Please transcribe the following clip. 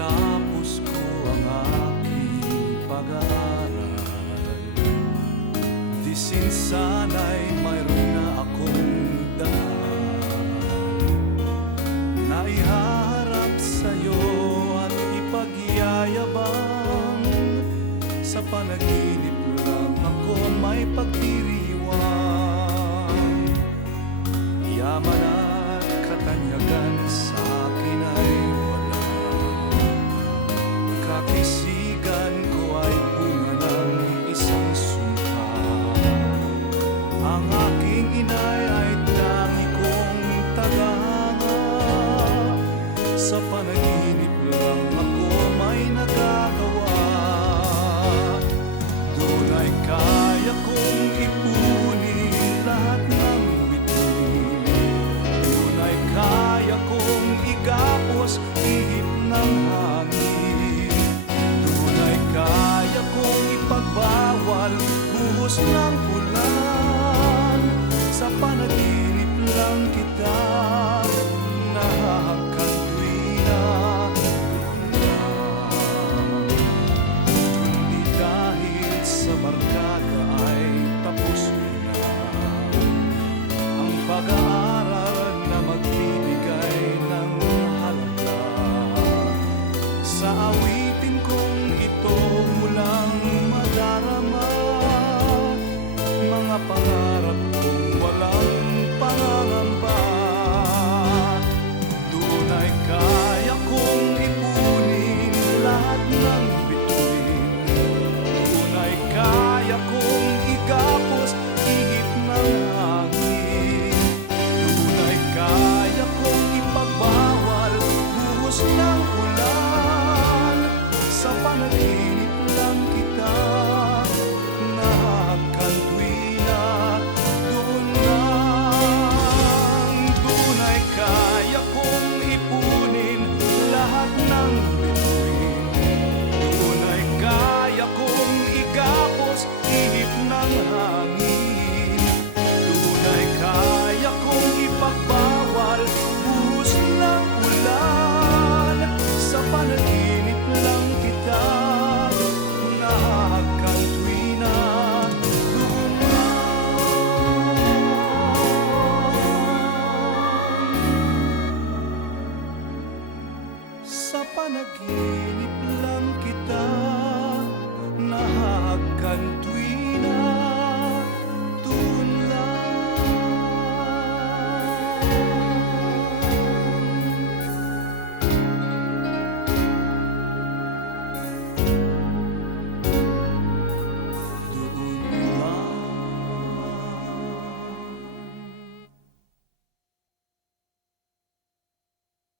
Natapos ko ang aking pag-aaral, di sana'y mayroon na akong daan na ihaharap sa'yo at ipagyayabang. Sa panaginip lang ako may pagdiriwang, yaman at katanyagan sa akin ay wala. Kakisigan ko ay bunga ng isang sumpa. Ang aking inay ay tangi kong tagahanga. Sa panaginip lang ako may nagagawa. Doon ay kaya kong ipunin lahat ng bituin. Doon ay kaya kong igapos ihip ng hangin. Doon ay kaya kong ipagbawal buhos ng ulan. Sa panaginip lang kita nahahakan tuwina. Kundi dahil sa barkada ay tapos na ang pag-aaral na magbibigay ng halaga. Sa awitin kong ito mulang madarama mga pangarap kong walang pangangamba. Doon ay kaya kong ipunin lahat ng bituin. Doon ay kaya kong igapos ihip ng hangin. Doon ay kaya kong ipagbawal buhos ng ulan. Sa panaginip lang kita nahahakan tuwina. Doon ay kaya kong ipunin lahat ng bituin. Doon ay kaya kong igapos ihip ng hangin. Doon ay kaya kong ipagbawal buhos ng ulan. Sa panaginip lang kita nahahakan tuwina. Doon sa panaginip lang kita nahahakan tuwina.